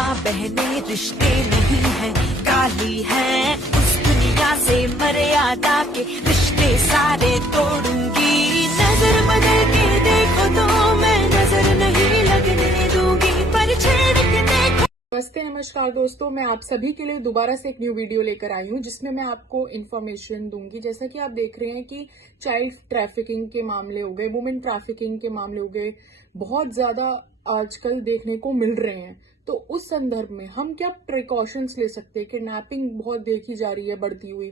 माँ बहने रिश्ते नहीं है, काली है उस दुनिया से मर्यादा के रिश्ते सारे तोड़ूंगी। नजर बदल के देखो तो मैं नजर नहीं लगने दूंगी, पर छेड़ के देखो। नमस्ते, नमस्कार दोस्तों, मैं आप सभी के लिए दोबारा से एक न्यू वीडियो लेकर आई हूँ जिसमें मैं आपको इन्फॉर्मेशन दूंगी। जैसा कि आप देख रहे हैं कि चाइल्ड ट्रैफिकिंग के मामले हो गए, वुमेन ट्रैफिकिंग के मामले हो गए, बहुत ज्यादा आजकल देखने को मिल रहे हैं। तो उस संदर्भ में हम क्या प्रिकॉशंस ले सकते हैं? किडनैपिंग बहुत देखी जा रही है बढ़ती हुई,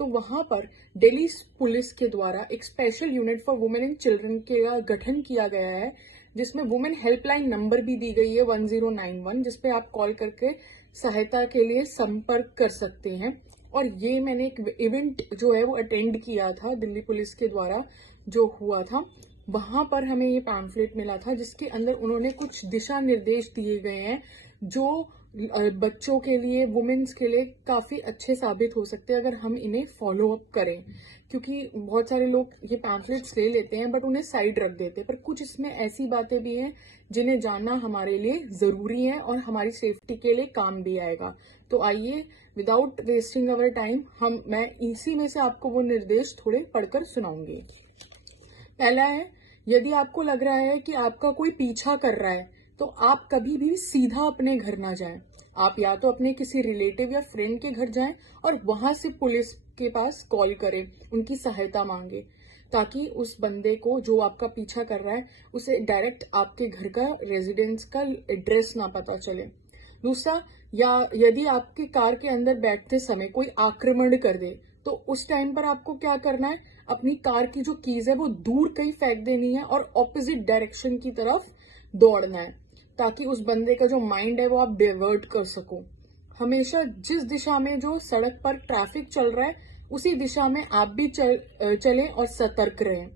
तो वहां पर दिल्ली पुलिस के द्वारा एक special unit for women and children का गठन किया गया है, जिसमें वुमेन हेल्पलाइन नंबर भी दी गई है 1091, जिसपे आप कॉल करके सहायता के लिए संपर्क कर सकते हैं। और ये मैंने एक इवेंट जो है वो अटेंड किया था दिल्ली पुलिस के द्वारा जो हुआ था, वहां पर हमें ये पैम्फलेट मिला था जिसके अंदर उन्होंने कुछ दिशा निर्देश दिए गए हैं जो बच्चों के लिए, वुमेन्स के लिए काफी अच्छे साबित हो सकते हैं अगर हम इन्हें फॉलो अप करें। क्योंकि बहुत सारे लोग ये पैम्फलेट्स ले लेते हैं बट उन्हें साइड रख देते हैं, पर कुछ इसमें ऐसी बातें भी हैं जिन्हें जानना हमारे लिए जरूरी है और हमारी सेफ्टी के लिए काम भी आएगा। तो आइए, विदाउट वेस्टिंग अवर टाइम, मैं इसी में से आपको वो निर्देश थोड़े पढ़कर सुनाऊंगी। पहला है, यदि आपको लग रहा है कि आपका कोई पीछा कर रहा है तो आप कभी भी सीधा अपने घर ना जाएं। आप या तो अपने किसी रिलेटिव या फ्रेंड के घर जाएं और वहां से पुलिस के पास कॉल करें, उनकी सहायता मांगे, ताकि उस बंदे को जो आपका पीछा कर रहा है उसे डायरेक्ट आपके घर का, रेजिडेंस का एड्रेस ना पता चले। दूसरा, या यदि आपके कार के अंदर बैठते समय कोई आक्रमण कर दे तो उस टाइम पर आपको क्या करना है? अपनी कार की जो कीज है वो दूर कहीं फेंक देनी है और ऑपोजिट डायरेक्शन की तरफ दौड़ना है, ताकि उस बंदे का जो माइंड है वो आप डाइवर्ट कर सको। हमेशा जिस दिशा में जो सड़क पर ट्रैफिक चल रहा है उसी दिशा में आप भी चलें और सतर्क रहें।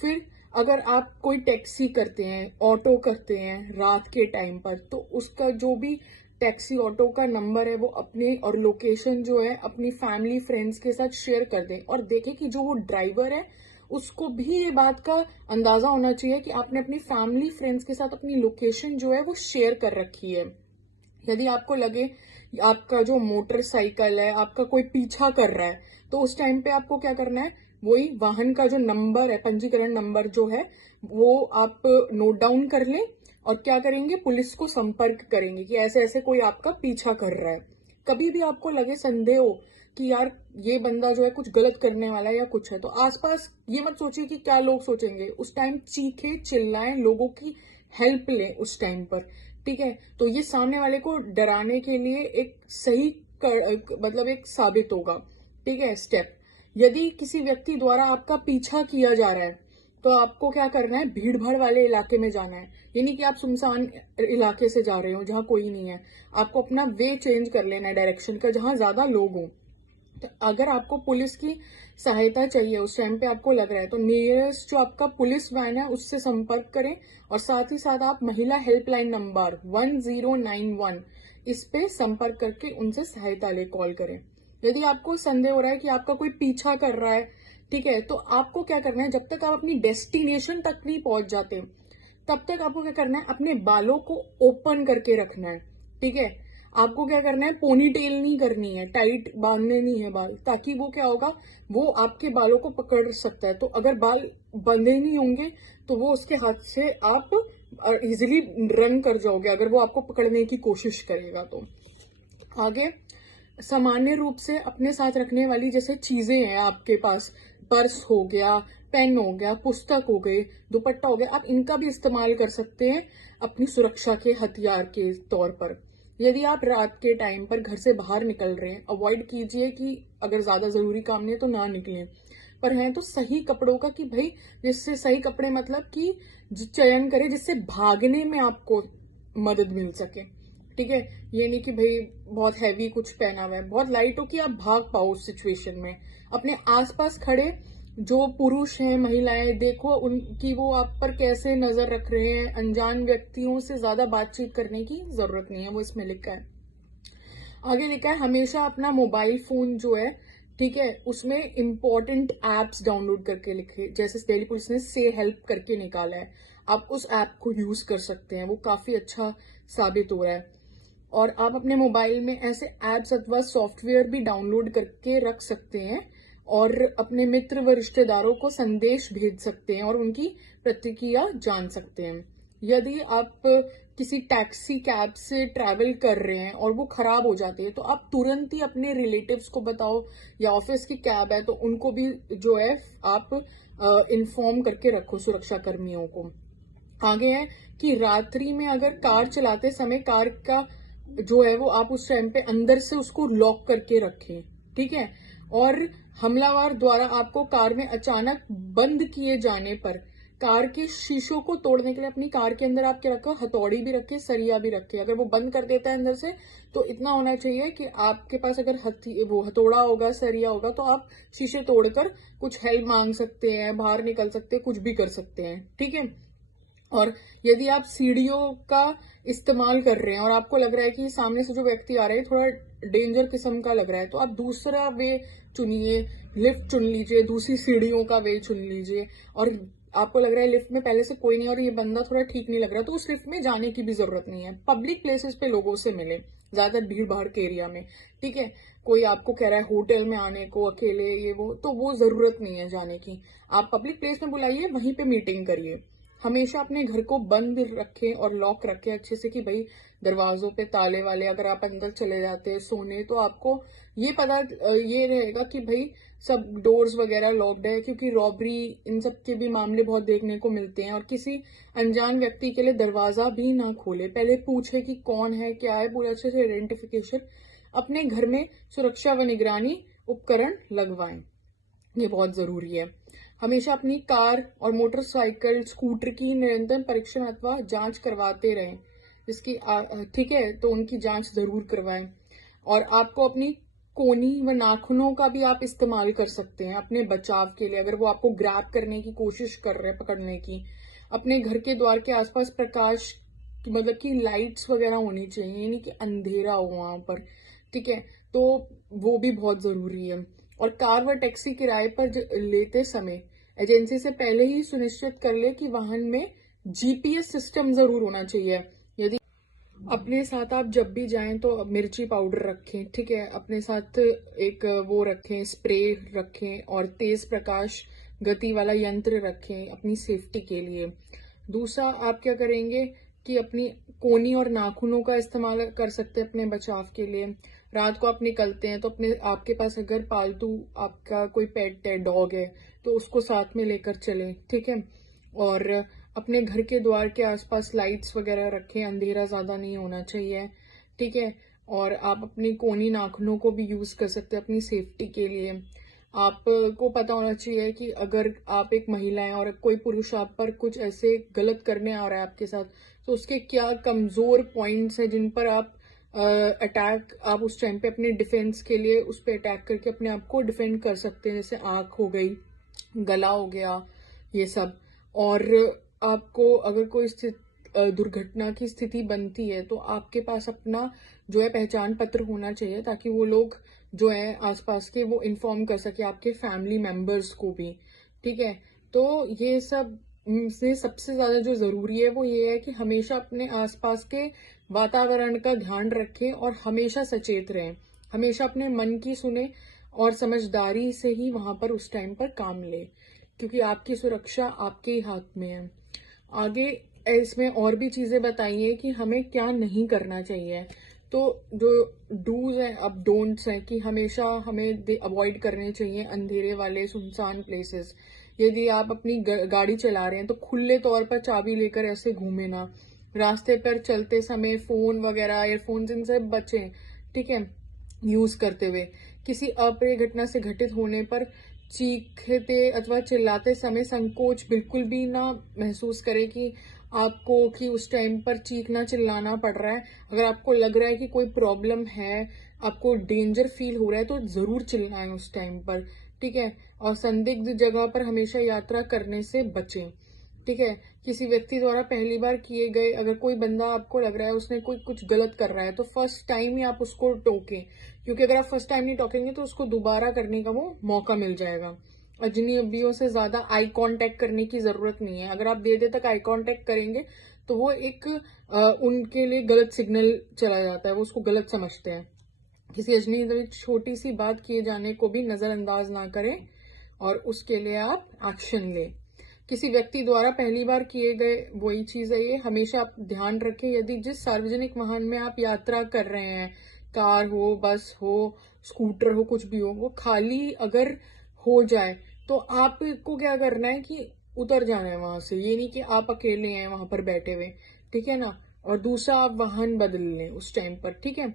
फिर अगर आप कोई टैक्सी करते हैं, ऑटो करते हैं रात के टाइम पर, तो उसका जो भी टैक्सी ऑटो का नंबर है वो अपने और लोकेशन जो है अपनी फैमिली फ्रेंड्स के साथ शेयर कर दें और देखें कि जो वो ड्राइवर है उसको भी ये बात का अंदाजा होना चाहिए कि आपने अपनी फैमिली फ्रेंड्स के साथ अपनी लोकेशन जो है वो शेयर कर रखी है। यदि आपको लगे आपका जो मोटरसाइकिल है आपका कोई पीछा कर रहा है तो उस टाइम पे आपको क्या करना है? वही वाहन का जो नंबर है, पंजीकरण नंबर जो है, वो आप नोट डाउन कर लें और क्या करेंगे? पुलिस को संपर्क करेंगे कि ऐसे ऐसे कोई आपका पीछा कर रहा है। कभी भी आपको लगे, संदेह हो कि यार ये बंदा जो है कुछ गलत करने वाला है या कुछ है, तो आसपास ये मत सोचिए कि क्या लोग सोचेंगे। उस टाइम चीखे चिल्लाएं, लोगों की हेल्प लें उस टाइम पर, ठीक है? तो ये सामने वाले को डराने के लिए एक सही मतलब एक साबित होगा, ठीक है, स्टेप। यदि किसी व्यक्ति द्वारा आपका पीछा किया जा रहा है तो आपको क्या करना है? भीड़ भाड़ वाले इलाके में जाना है। ये नहीं कि आप सुनसान इलाके से जा रहे हो जहां कोई नहीं है, आपको अपना वे चेंज कर लेना है डायरेक्शन का, जहां ज्यादा लोग हों। तो अगर आपको पुलिस की सहायता चाहिए उस टाइम पे आपको लग रहा है, तो नियरेस्ट जो आपका पुलिस वैन है उससे संपर्क करें और साथ ही साथ आप महिला हेल्पलाइन नंबर 1091 इस पे संपर्क करके उनसे सहायता ले कॉल करें। यदि आपको संदेह हो रहा है कि आपका कोई पीछा कर रहा है, ठीक है, तो आपको क्या करना है? जब तक आप अपनी डेस्टिनेशन तक नहीं पहुंच जाते तब तक आपको क्या करना है? अपने बालों को ओपन करके रखना है, ठीक है? आपको क्या करना है? पोनी टेल नहीं करनी है, टाइट बांधने नहीं है बाल, ताकि वो क्या होगा, वो आपके बालों को पकड़ सकता है। तो अगर बाल बंधे नहीं होंगे तो वो उसके हाथ से आप इजिली रन कर जाओगे अगर वो आपको पकड़ने की कोशिश करेगा। तो आगे, सामान्य रूप से अपने साथ रखने वाली जैसे चीजें हैं आपके पास, पर्स हो गया, पेन हो गया, पुस्तक हो गई, दुपट्टा हो गया, आप इनका भी इस्तेमाल कर सकते हैं अपनी सुरक्षा के हथियार के तौर पर। यदि आप रात के टाइम पर घर से बाहर निकल रहे हैं, अवॉइड कीजिए कि अगर ज्यादा जरूरी काम नहीं है तो ना निकलें, पर हैं तो सही कपड़ों का, कि भाई जिससे, सही कपड़े मतलब कि चयन करें जिससे भागने में आपको मदद मिल सके, ठीक है? ये नहीं कि भाई बहुत हैवी कुछ पहना हुआ है, बहुत लाइट हो कि आप भाग पाओ उस सिचुएशन में। अपने आसपास खड़े जो पुरुष हैं, महिलाएं, देखो उनकी वो आप पर कैसे नजर रख रहे हैं। अनजान व्यक्तियों से ज्यादा बातचीत करने की जरूरत नहीं है, वो इसमें लिखा है। आगे लिखा है, हमेशा अपना मोबाइल फोन जो है, ठीक है, उसमें इंपॉर्टेंट एप्स डाउनलोड करके लिखे। जैसे दिल्ली पुलिस ने से हेल्प करके निकाला है, आप उस ऐप को यूज कर सकते हैं, वो काफी अच्छा साबित हो रहा है। और आप अपने मोबाइल में ऐसे एप्स अथवा सॉफ्टवेयर भी डाउनलोड करके रख सकते हैं और अपने मित्र व रिश्तेदारों को संदेश भेज सकते हैं और उनकी प्रतिक्रिया जान सकते हैं। यदि आप किसी टैक्सी कैब से ट्रैवल कर रहे हैं और वो खराब हो जाती है तो आप तुरंत ही अपने रिलेटिव्स को बताओ, या ऑफिस की कैब है तो उनको भी जो है आप इन्फॉर्म करके रखो सुरक्षा कर्मियों को। आगे है कि रात्रि में अगर कार चलाते समय कार का जो है वो आप उस टाइम पे अंदर से उसको लॉक करके रखें, ठीक है। और हमलावर द्वारा आपको कार में अचानक बंद किए जाने पर कार के शीशों को तोड़ने के लिए अपनी कार के अंदर आप क्या रखो, हथौड़ी भी रखे, सरिया भी रखे। अगर वो बंद कर देता है अंदर से तो इतना होना चाहिए कि आपके पास अगर वो हथौड़ा होगा, सरिया होगा, तो आप शीशे तोड़कर कुछ हेल्प मांग सकते हैं, बाहर निकल सकते हैं, कुछ भी कर सकते हैं, ठीक है। और यदि आप सीढ़ियों का इस्तेमाल कर रहे हैं और आपको लग रहा है कि सामने से जो व्यक्ति आ रहा है थोड़ा डेंजर किस्म का लग रहा है, तो आप दूसरा वे चुनिए, लिफ्ट चुन लीजिए, दूसरी सीढ़ियों का वे चुन लीजिए। और आपको लग रहा है लिफ्ट में पहले से कोई नहीं और ये बंदा थोड़ा ठीक नहीं लग रहा, तो उस लिफ्ट में जाने की भी जरूरत नहीं है। पब्लिक प्लेसेस पे लोगों से मिले, ज्यादा भीड़ भाड़ के एरिया में, ठीक है। कोई आपको कह रहा है होटल में आने को अकेले, ये वो, तो वो जरूरत नहीं है जाने की। आप पब्लिक प्लेस में बुलाइए, वहीं पे मीटिंग करिए। हमेशा अपने घर को बंद रखें और लॉक रखें अच्छे से कि भाई दरवाजों पे ताले वाले, अगर आप अंदर चले जाते हैं सोने तो आपको ये पता ये रहेगा कि भाई सब डोर्स वगैरह लॉक्ड है, क्योंकि रॉबरी इन सब के भी मामले बहुत देखने को मिलते हैं। और किसी अनजान व्यक्ति के लिए दरवाजा भी ना खोले, पहले पूछे कि कौन है, क्या है, पूरे अच्छे से आइडेंटिफिकेशन। अपने घर में सुरक्षा व निगरानी उपकरण लगवाएं, ये बहुत जरूरी है। हमेशा अपनी कार और मोटरसाइकिल, स्कूटर की निरंतर परीक्षण अथवा जांच करवाते रहें, जिसकी ठीक है, तो उनकी जांच जरूर करवाएं। और आपको अपनी कोनी व नाखूनों का भी आप इस्तेमाल कर सकते हैं अपने बचाव के लिए, अगर वो आपको ग्रैब करने की कोशिश कर रहे हैं, पकड़ने की। अपने घर के द्वार के आसपास प्रकाश मतलब कि लाइट्स वगैरह होनी चाहिए, यानी कि अंधेरा हो वहां पर, ठीक है, तो वो भी बहुत जरूरी है। और कार व टैक्सी किराए पर लेते समय एजेंसी से पहले ही सुनिश्चित कर ले कि वाहन में जीपीएस सिस्टम जरूर होना चाहिए। यदि अपने साथ आप जब भी जाएं तो मिर्ची पाउडर रखें, ठीक है, अपने साथ एक वो रखें, स्प्रे रखें और तेज प्रकाश गति वाला यंत्र रखें अपनी सेफ्टी के लिए। दूसरा, आप क्या करेंगे कि अपनी कोनी और नाखूनों का इस्तेमाल कर सकते हैं अपने बचाव के लिए। रात को आप निकलते हैं तो अपने आपके पास अगर पालतू आपका कोई पेट है, डॉग है, तो उसको साथ में लेकर चलें, ठीक है। और अपने घर के द्वार के आसपास लाइट्स वगैरह रखें, अंधेरा ज्यादा नहीं होना चाहिए, ठीक है। और आप अपनी कोनी नाखूनों को भी यूज कर सकते हैं अपनी सेफ्टी के लिए। आपको पता होना चाहिए कि अगर आप एक महिला हैं और कोई पुरुष आप पर कुछ ऐसे गलत करने आ रहा है आपके साथ, तो उसके क्या कमजोर पॉइंट्स हैं जिन पर आप अटैक आप उस टाइम पे अपने डिफेंस के लिए उस पर अटैक करके अपने आप को डिफेंड कर सकते हैं, जैसे आंख हो गई, गला हो गया, ये सब। और आपको अगर कोई दुर्घटना की स्थिति बनती है तो आपके पास अपना जो है पहचान पत्र होना चाहिए, ताकि वो लोग जो है आसपास के वो इन्फॉर्म कर सके आपके फैमिली मेंबर्स को भी, ठीक है। तो ये सब से सबसे ज्यादा जो जरूरी है वो ये है कि हमेशा अपने आसपास के वातावरण का ध्यान रखें और हमेशा सचेत रहें, हमेशा अपने मन की सुने और समझदारी से ही वहां पर उस टाइम पर काम ले, क्योंकि आपकी सुरक्षा आपके ही हाथ में है। आगे इसमें और भी चीजें बताइए कि हमें क्या नहीं करना चाहिए। तो जो डूज है, अब डोंट्स है कि हमेशा हमें अवॉइड करने चाहिए अंधेरे वाले सुनसान प्लेसेस। यदि आप अपनी गाड़ी चला रहे हैं तो खुले तौर पर चाबी लेकर ऐसे घूमे ना। रास्ते पर चलते समय फोन वगैरह, ईयरफोन्स, इनसे बचें, ठीक है, यूज करते हुए। किसी अप्रिय घटना से घटित होने पर चीखते अथवा चिल्लाते समय संकोच बिल्कुल भी ना महसूस करें कि आपको कि उस टाइम पर चीखना चिल्लाना पड़ रहा है। अगर आपको लग रहा है कि कोई प्रॉब्लम है, आपको डेंजर फील हो रहा है, तो जरूर चिल्लाएं उस टाइम पर, ठीक है। और संदिग्ध जगह पर हमेशा यात्रा करने से बचें, ठीक है। किसी व्यक्ति द्वारा पहली बार किए गए, अगर कोई बंदा आपको लग रहा है उसने कोई कुछ गलत कर रहा है, तो फर्स्ट टाइम ही आप उसको टोकें, क्योंकि अगर आप फर्स्ट टाइम नहीं टोकेंगे तो उसको दोबारा करने का वो मौका मिल जाएगा। अजनबियों से ज्यादा आई कांटेक्ट करने की जरूरत नहीं है। अगर आप देर देर तक आई कांटेक्ट करेंगे तो वो एक उनके लिए गलत सिग्नल चला जाता है, वो उसको गलत समझते हैं। किसी अजनबी छोटी सी बात किए जाने को भी नजरअंदाज ना करें और उसके लिए आप एक्शन लें। किसी व्यक्ति द्वारा पहली बार किए गए वही चीज है ये, हमेशा आप ध्यान रखें। यदि जिस सार्वजनिक वाहन में आप यात्रा कर रहे हैं, कार हो, बस हो, स्कूटर हो, कुछ भी हो, वो खाली अगर हो जाए तो आपको क्या करना है कि उतर जाना है वहां से। ये नहीं कि आप अकेले हैं वहां पर बैठे हुए, ठीक है ना। और दूसरा, आप वाहन बदल लें उस टाइम पर, ठीक है।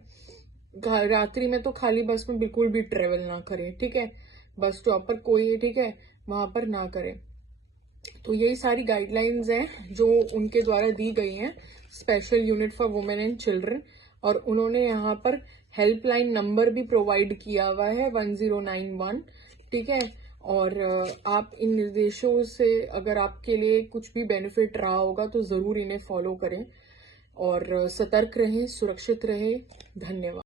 रात्रि में तो खाली बस में बिल्कुल भी ट्रेवल ना करें, ठीक है। बस स्टॉप पर कोई, ठीक है, वहां पर ना करें। तो यही सारी गाइडलाइंस हैं जो उनके द्वारा दी गई हैं, special unit for women and children. और उन्होंने यहाँ पर हेल्पलाइन नंबर भी प्रोवाइड किया हुआ है 1091, ठीक है। और आप इन निर्देशों से अगर आपके लिए कुछ भी बेनिफिट रहा होगा तो जरूर इन्हें फॉलो करें और सतर्क रहें, सुरक्षित रहें। धन्यवाद।